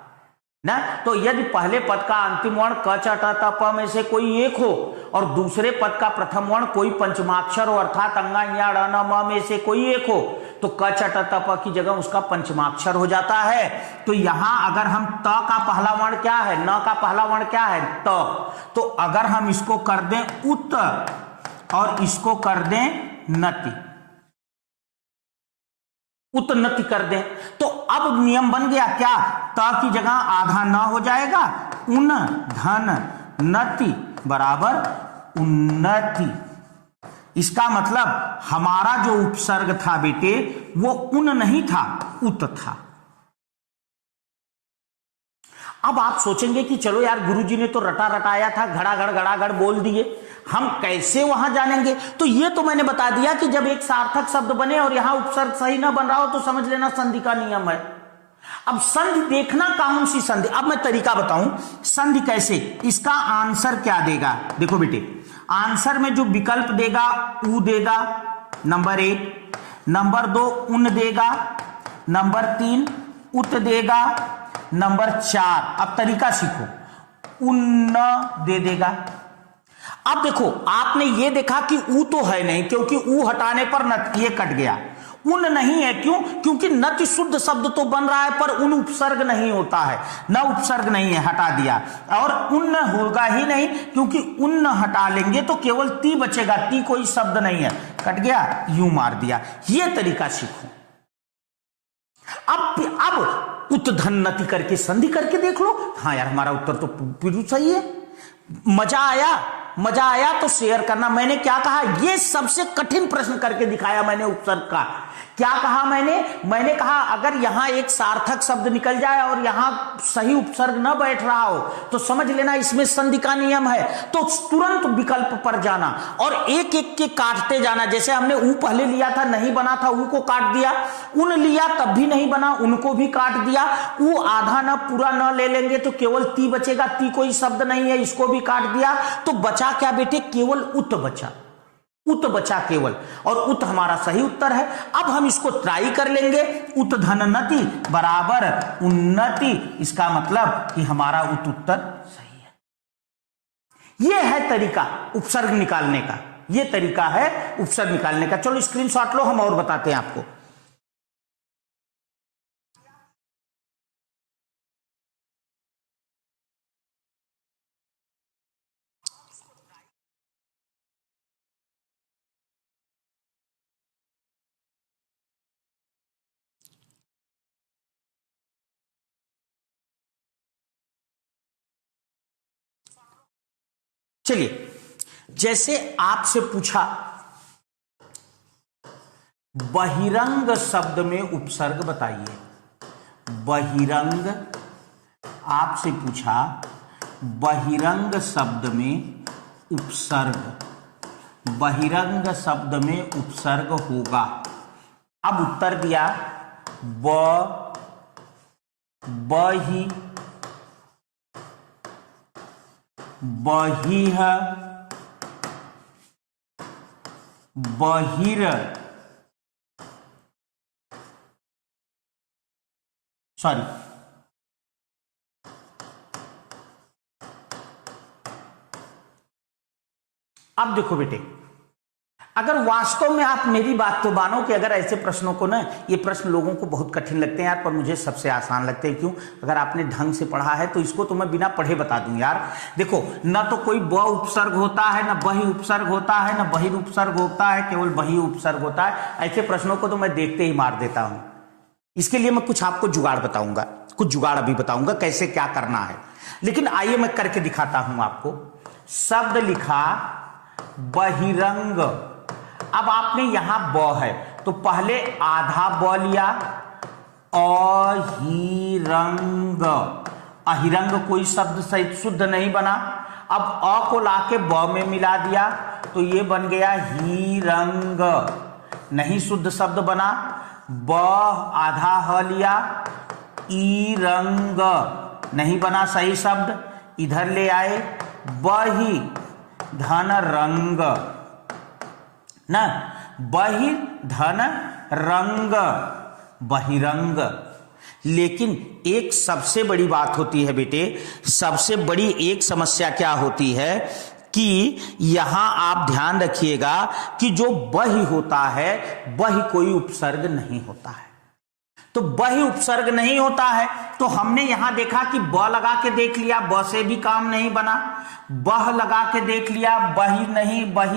ना। तो यदि पहले पद का अंतिम वर्ण क छ ट त प में से कोई एक हो, और दूसरे पद का प्रथम वर्ण कोई पंचमाक्षर हो, अर्थात अंगा या ण न म में से कोई एक हो, तो क छ ट त प की जगह उसका पंचमाक्षर हो जाता है। तो यहां अगर हम त का पहला वर्ण क्या है, न का पहला वर्ण क्या है, त, तो अगर हम इसको कर दें उत और इसको कर दें नति, उन्नति कर दें, तो अब नियम बन गया क्या, त की जगह आधा न हो जाएगा, उन धन नति बराबर उन्नति। इसका मतलब हमारा जो उपसर्ग था बेटे, वो उन नहीं था, उत था। अब आप सोचेंगे कि चलो यार, गुरुजी ने तो रटा रटाया था, घड़ाघड़ घड़ाघड़ बोल दिए, हम कैसे वहां जानेंगे। तो ये तो मैंने बता दिया कि जब एक सार्थक शब्द बने और यहां उपसर्ग सही ना बन रहा हो, तो समझ लेना संधि का नियम है। अब संधि देखना, कौन सी संधि। अब मैं तरीका बताऊं संधि कैसे, इसका आंसर क्या देगा। देखो बेटे, आंसर में जो विकल्प देगा, ऊ देगा नंबर 1, नंबर 2 उन देगा, नंबर 3 उत देगा, नंबर 4, अब तरीका सीखो, उन्न दे देगा। अब देखो, आपने ये देखा कि ऊ तो है नहीं, क्योंकि ऊ हटाने पर न ये कट गया, उन नहीं है। क्यों? क्योंकि नति शुद्ध शब्द तो बन रहा है पर उन उपसर्ग नहीं होता है, न उपसर्ग नहीं है, हटा दिया। और उन होगा ही नहीं, क्योंकि उन हटा लेंगे तो केवल ती बचेगा, ती कोई शब्द नहीं है, कट गया, यूं मार दिया। यह तरीका सीखो। अब उत्धन्नति करके संधि करके देख लो। हाँ यार, हमारा उत्तर तो बिल्कुल सही है। मजा आया तो शेयर करना। मैंने क्या कहा? यह सबसे कठिन प्रश्न करके दिखाया मैंने उपसर्ग का। क्या कहा मैंने कहा अगर यहां एक सार्थक शब्द निकल जाए और यहां सही उपसर्ग न बैठ रहा हो तो समझ लेना इसमें संधि का नियम है। तो तुरंत विकल्प पर जाना और एक एक के काटते जाना। जैसे हमने ऊ पहले लिया था, नहीं बना था, ऊ को काट दिया। उन लिया तब भी नहीं बना, उनको भी काट दिया। ऊ आधा न पूरा न ले लेंगे तो केवल ती बचेगा, ती कोई शब्द नहीं है, इसको भी काट दिया। तो बचा क्या बेटे? केवल उत बचा, उत बचा केवल, और उत हमारा सही उत्तर है। अब हम इसको ट्राई कर लेंगे। उत्धन्नति बराबर उन्नति, इसका मतलब कि हमारा उत उत्तर सही है। यह है तरीका उपसर्ग निकालने का, यह तरीका है उपसर्ग निकालने का। चलो स्क्रीनशॉट लो, हम और बताते हैं आपको। चलिए, जैसे आपसे पूछा बहिरंग शब्द में उपसर्ग बताइए। बहिरंग, आपसे पूछा बहिरंग शब्द में उपसर्ग, बहिरंग शब्द में उपसर्ग होगा। अब उत्तर दिया बही, बहिह, बहिर, सॉरी, अब देखो बेटे, अगर वास्तव में आप मेरी बात तो मानो कि अगर ऐसे प्रश्नों को ना, ये प्रश्न लोगों को बहुत कठिन लगते हैं यार, पर मुझे सबसे आसान लगते हैं। क्यों? अगर आपने ढंग से पढ़ा है तो इसको तो मैं बिना पढ़े बता दूं यार। देखो, ना तो कोई ब उपसर्ग होता है, ना बहि उपसर्ग होता है, ना बहिर उपसर्ग होता है, केवल बहि उपसर्ग होता है। ऐसे प्रश्नों को तो मैं देखते ही मार देता हूं। इसके लिए मैं कुछ आपको जुगाड़ बताऊंगा, कुछ जुगाड़ अभी बताऊंगा कैसे क्या करना है। लेकिन आइए मैं करके दिखाता हूं आपको। शब्द लिखा बहिरंग। अब आपने यहां ब है तो पहले आधा ब लिया, अहिरंग। अहिरंग कोई शब्द सहित शुद्ध नहीं बना। अब अ को लाके ब में मिला दिया तो ये बन गया हिरंग, नहीं शुद्ध शब्द बना। ब आधा ह लिया, ईरंग, नहीं बना सही शब्द। इधर ले आए बहि धन रंग, ना बहि धन रंग, बहिरंग। लेकिन एक सबसे बड़ी बात होती है बेटे, सबसे बड़ी एक समस्या क्या होती है कि यहां आप ध्यान रखिएगा कि जो बहि होता है, बहि कोई उपसर्ग नहीं होता है। तो बहि उपसर्ग नहीं होता है तो हमने यहां देखा कि ब लगा के देख लिया, ब से भी काम नहीं बना। बह लगा के देख लिया, बहि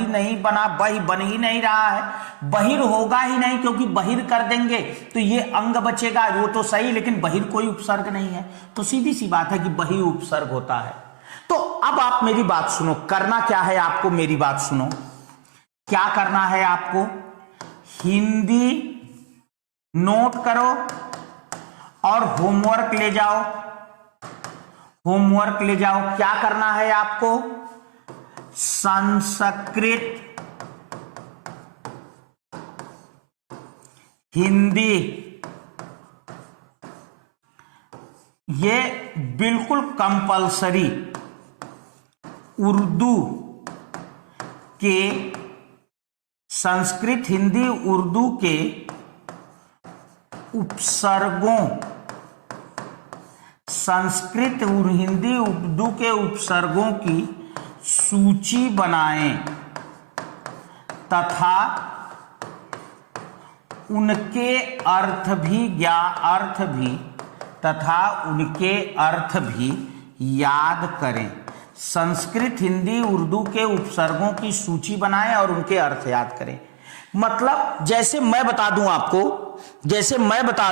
नहीं बना, बहि बन ही नहीं रहा है। बहिर होगा ही नहीं, क्योंकि बहिर कर देंगे तो ये अंग बचेगा, वो तो सही, लेकिन बहिर कोई उपसर्ग नहीं है। तो सीधी सी बात है कि बहि उपसर्ग होता है। तो अब आप मेरी बात सुनो, करना क्या है आपको, मेरी बात सुनो। क्या करना है आपको? हिंदी नोट करो और होमवर्क ले जाओ, होमवर्क ले जाओ। क्या करना है आपको? संस्कृत, हिंदी, ये बिल्कुल कंपलसरी। उर्दू के, संस्कृत, हिंदी, उर्दू के उपसर्गों, संस्कृत और हिंदी उर्दू के उपसर्गों की सूची बनाएं तथा उनके अर्थ भी तथा उनके अर्थ भी याद करें। संस्कृत, हिंदी, उर्दू के उपसर्गों की सूची बनाएं और उनके अर्थ याद करें। मतलब जैसे मैं बता दूं आपको, जैसे मैं बता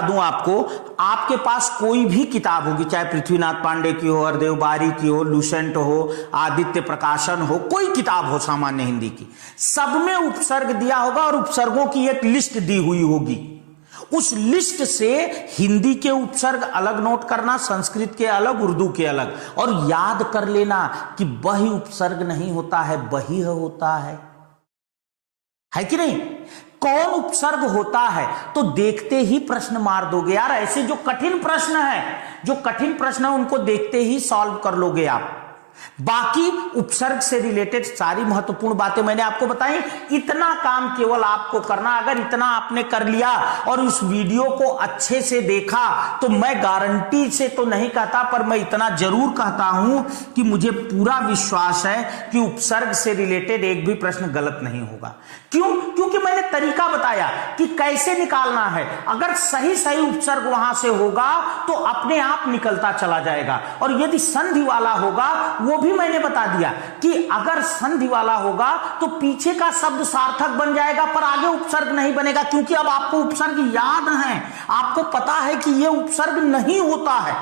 दूं आपको, आपके पास कोई भी किताब होगी, चाहे पृथ्वीनाथ पांडे की हो, हरदेव बारी की हो, लुसेंट हो, आदित्य प्रकाशन हो, कोई किताब हो सामान्य हिंदी की, सब में उपसर्ग दिया होगा और उपसर्गों की एक लिस्ट दी हुई होगी। उस लिस्ट से हिंदी के उपसर्ग अलग नोट करना, संस्कृत के अलग, उर्दू के अलग, और याद कर लेना कि बही उपसर्ग नहीं होता है, बही होता है कि नहीं? कौन उपसर्ग होता है तो देखते ही प्रश्न मार दोगे यार। ऐसे जो कठिन प्रश्न है उनको देखते ही सॉल्व कर लोगे आप। बाकी उपसर्ग से रिलेटेड सारी महत्वपूर्ण बातें मैंने आपको बताई। इतना काम केवल आपको करना, अगर इतना आपने कर लिया और उस वीडियो को अच्छे से देखा तो मैं गारंटी से तो नहीं कहता, पर मैं इतना जरूर कहता हूं कि मुझे पूरा विश्वास है कि उपसर्ग से रिलेटेड एक भी प्रश्न गलत नहीं होगा। क्यों? क्योंकि मैंने तरीका बताया कि कैसे निकालना है। अगर सही सही उपसर्ग वहां से होगा तो अपने आप निकलता चला जाएगा, और यदि संधि वाला होगा वो भी मैंने बता दिया कि अगर संधि वाला होगा तो पीछे का शब्द सार्थक बन जाएगा पर आगे उपसर्ग नहीं बनेगा, क्योंकि अब आपको उपसर्ग याद है, आपको पता है कि यह उपसर्ग नहीं होता है।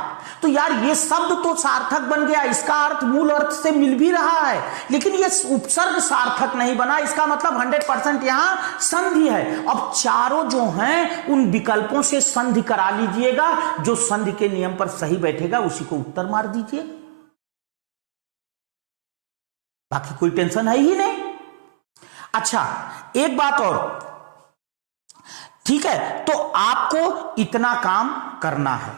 तो यार ये शब्द तो सार्थक बन गया, इसका अर्थ मूल अर्थ से मिल भी रहा है, लेकिन ये उपसर्ग सार्थक नहीं बना, इसका मतलब 100% यहां संधि है। अब चारों जो हैं उन विकल्पों से संधि करा लीजिएगा, जो संधि के नियम पर सही बैठेगा उसी को उत्तर मार दीजिए, बाकी कोई टेंशन है ही नहीं। अच्छा एक बात और, ठीक है, तो आपको इतना काम करना है।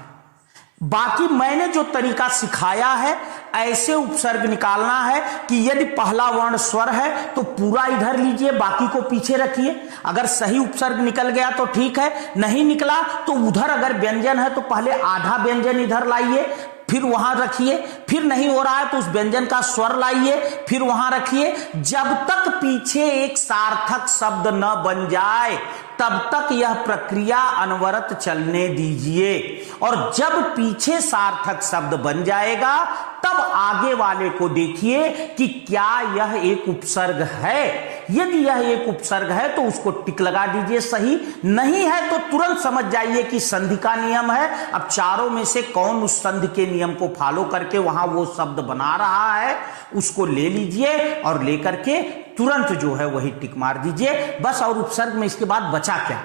बाकी मैंने जो तरीका सिखाया है, ऐसे उपसर्ग निकालना है कि यदि पहला वर्ण स्वर है तो पूरा इधर लीजिए, बाकी को पीछे रखिए। अगर सही उपसर्ग निकल गया तो ठीक है, नहीं निकला तो उधर अगर व्यंजन है तो पहले आधा व्यंजन इधर लाइए, फिर वहां रखिए, फिर नहीं हो रहा है तो उस व्यंजन का स्वर लाइए, फिर वहां रखिए। जब तक पीछे एक सार्थक शब्द न बन जाए तब तक यह प्रक्रिया अनवरत चलने दीजिए, और जब पीछे सार्थक शब्द बन जाएगा तब आगे वाले को देखिए कि क्या यह एक उपसर्ग है। यदि यह एक उपसर्ग है तो उसको टिक लगा दीजिए सही, नहीं है तो तुरंत समझ जाइए कि संधि का नियम है। अब चारों में से कौन उस संधि के नियम को फॉलो करके वहां वो शब्द बना रहा है उसको ले लीजिए, और लेकर के तुरंत जो है वही टिक मार दीजिए बस। और उपसर्ग में इसके बाद बचा क्या?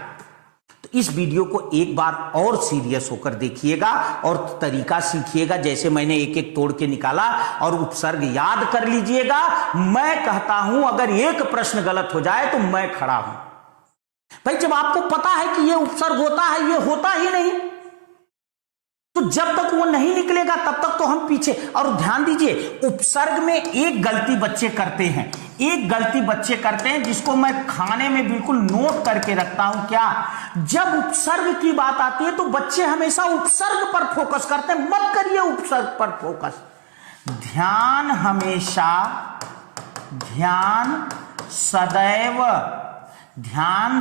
तो इस वीडियो को एक बार और सीरियस होकर देखिएगा और तरीका सीखिएगा, जैसे मैंने एक एक तोड़ के निकाला, और उपसर्ग याद कर लीजिएगा। मैं कहता हूं अगर एक प्रश्न गलत हो जाए तो मैं खड़ा हूं भाई। जब आपको पता है कि यह उपसर्ग होता है, यह होता ही नहीं, तो जब तक वो नहीं निकलेगा तब तक तो हम पीछे। और ध्यान दीजिए, उपसर्ग में एक गलती बच्चे करते हैं, जिसको मैं खाने में बिल्कुल नोट करके रखता हूं। क्या? जब उपसर्ग की बात आती है तो बच्चे हमेशा उपसर्ग पर फोकस करते हैं। मत करिए उपसर्ग पर फोकस, ध्यान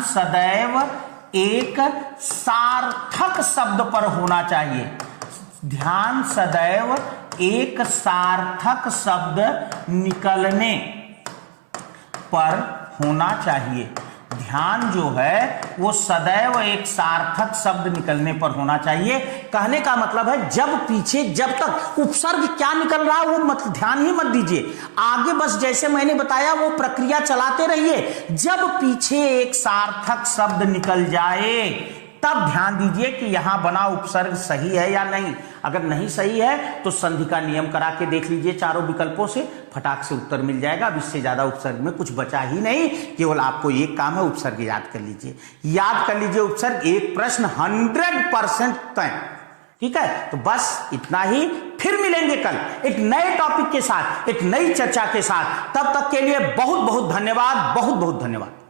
सदैव एक सार्थक शब्द पर होना चाहिए। ध्यान सदैव एक सार्थक शब्द निकलने पर होना चाहिए। ध्यान जो है वो सदैव एक सार्थक शब्द निकलने पर होना चाहिए। कहने का मतलब है जब पीछे, जब तक उपसर्ग क्या निकल रहा है वो मत ध्यान ही मत दीजिए, आगे बस जैसे मैंने बताया वो प्रक्रिया चलाते रहिए। जब पीछे एक सार्थक शब्द निकल जाए तब ध्यान दीजिए कि यहां बना उपसर्ग सही है या नहीं। अगर नहीं सही है तो संधि का नियम करा के देख लीजिए चारों विकल्पों से, फटाक से उत्तर मिल जाएगा। अब इससे ज्यादा उपसर्ग में कुछ बचा ही नहीं, केवल आपको एक काम है, उपसर्ग याद कर लीजिए। याद कर लीजिए उपसर्ग, एक प्रश्न 100% तय। ठीक है, तो बस इतना ही। फिर मिलेंगे कल एक नए टॉपिक के साथ, एक नई चर्चा के साथ। तब तक के लिए बहुत बहुत धन्यवाद, बहुत बहुत धन्यवाद।